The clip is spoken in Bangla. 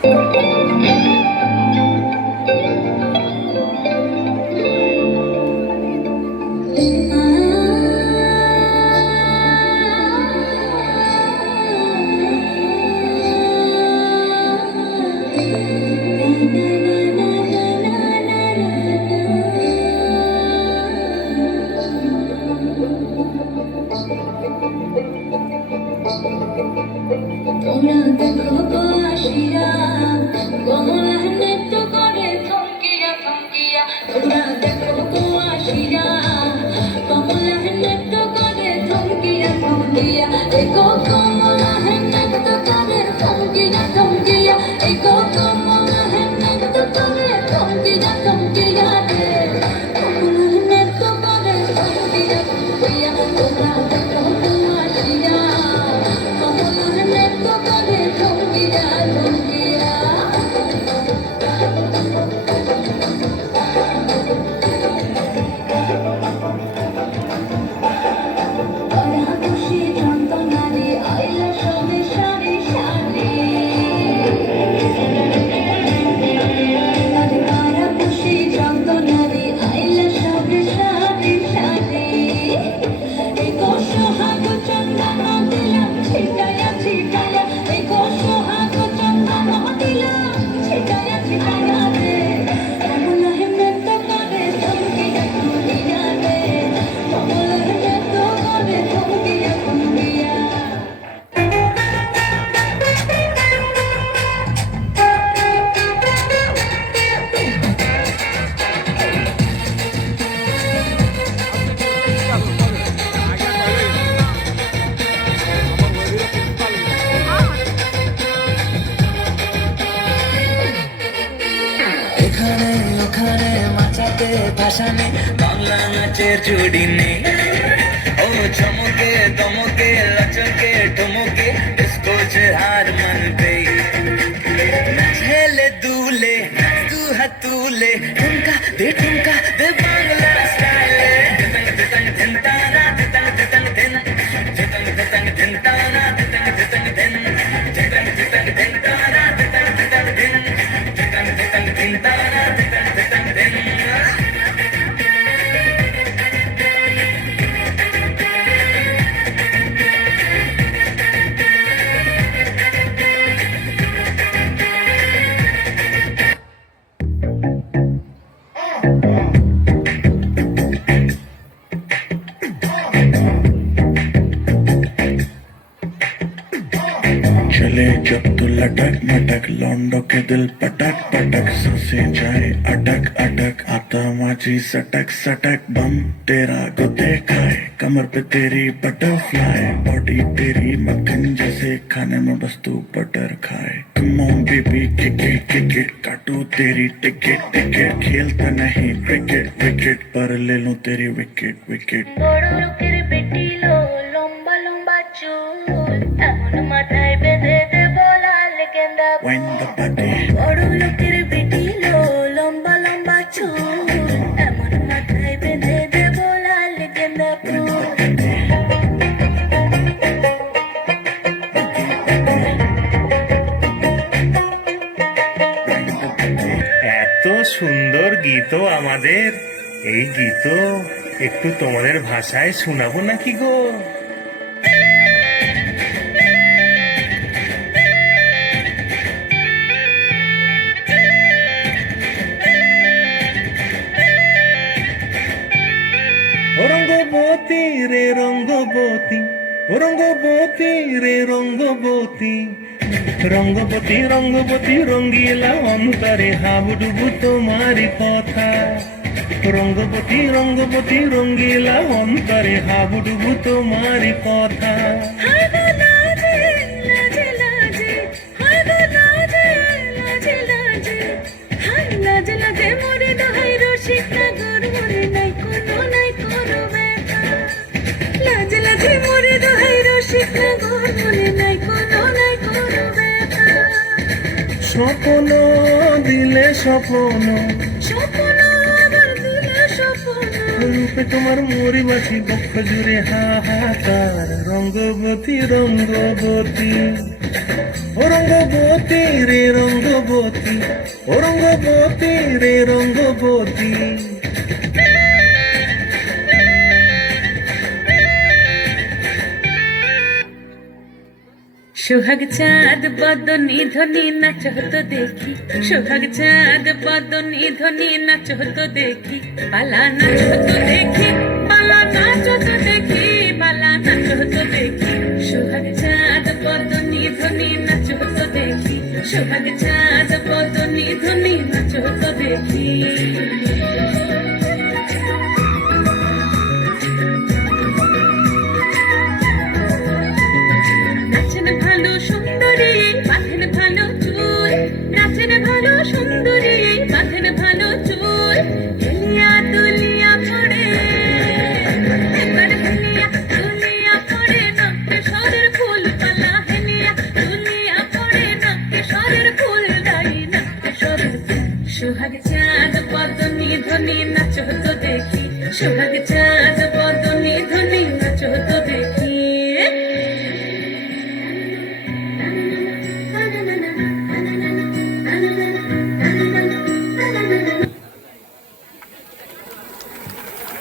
তোমরা দেখো গো আসিয়া কমলা নৃত্য করে থমকিয়া থমকিয়া। তোমরা দেখো গো আসিয়া কমলা নৃত্য করে থমকিয়া থমকিয়া। এই গো কমলা নৃত্য করে থমকিয়া থমকিয়া। এই গো কমলা নৃত্য করে থমকিয়া থমকিয়া রে। কমলা নৃত্য করে থমকিয়া থমকিয়া। তোমরা দেখো গো আসিয়া কমলা নৃত্য করে থমকিয়া থমকিয়া। এখানে ওখানে মাচাতে ভাসানে বাংলা নাচের জুড়ি নেই। ও চমকে দমকে লচকে ঠমকে ডিস্কো হার মানবে। ঝেলে দুলে দু হাতুলে ঠুমকা দে বাংলা স্টাইলে। দিতং দিন তারা দিতং দিন দিতং দিন তারা দিতং দিন দিতং দিন তারা দিতং দিন দিতং দিন তারা দিতং দিন। चले जब तो लटक मटक लौंडों के दिल पटक पटक सांसें जाए अटक अटक आता माझी सटक सटक बम तेरा गुदे खाए कमर पे तेरी बटरफ्लाई बॉडी तेरी मक्खन जैसे खाने में बस तू बटर खाए। Come on baby kick it काटू तेरी टिकट टिकट खेलता नहीं क्रिकेट विकेट पर ले लूं तेरी विकेट विकेट। বড় লোকের বেটি লো লম্বা লম্বা চুল এমন মাথায় বেঁধে দেব লাল গেন্দা ফুল। When the body বড় লোকের বেটি লো লম্বা লম্বা চুল এমন মাথায় বেঁধে দেব লাল গেন্দা ফুল। এত সুন্দর গীত আমাদের, এই গীত একটু তোমাদের ভাষায় শোনাবো নাকি গো? রঙ্গবতী রে রঙ্গবতী, রঙ্গবতী রে রঙ্গবতী, রঙ্গবতী রঙ্গবতী রঙ্গিলা অন্তরে হাবুডুবু তোমারি কথা। রঙ্গবতী রঙ্গবতী রঙ্গিলা অন্তরে হাবুডুবু তোমারি কথা। হায় গো লাজে লাজে লাজে, হায় গো লাজে লাজে লাজে, হায় লাজে লাজে মরে দহাই রসিক নাগর মরে নাই কোনো ব্যথা। লাজে লাজে মরে দহাই রসিক নাগর মরে নাই কোনো ব্যথা। স্বপ্ন দিলে স্বপ্ন, স্বপ্ন আবার দিলে স্বপ্ন, রূপে তোমার মরি বাসি বক্ষ জুড়ে হাহাকার। রঙ্গবতী রঙ্গবতী ও রঙ্গবতী রে রঙ্গবতী, ও রঙ্গবতী রে রঙ্গবতী। সোহাগ চাঁদ বদনি ধ্বনি নাচ হতো দেখি, সোহাগ চাঁদ বদনি ধ্বনি নাচ হতো দেখি, পালা নাচ হতো দেখি, পালা নাচ হতো দেখি, পালা নাচ হতো দেখি। সোহাগ চাঁদ বদনি ধ্বনি নাচ হতো দেখি, সোহাগ চাঁদ বদনি ধ্বনি নাচ হতো দেখি। নাচেন ভালো সুন্দরী বাঁধেন ভালো চুল, নাচেন ভালো সুন্দরী বাঁধেন ভালো চুল, হেলিয়া দুলিয়া পড়ে একবার হেলিয়া দুলিয়া পড়ে নক্কে সরের ফুল পালা, হেলিয়া দুলিয়া পড়ে নক্কে সরের ফুল দাই নক্কে সরের ফুল। সোহাগ চাঁদ বদনি ধ্বনি নাচ হতো দেখি, সোহাগ চাঁদ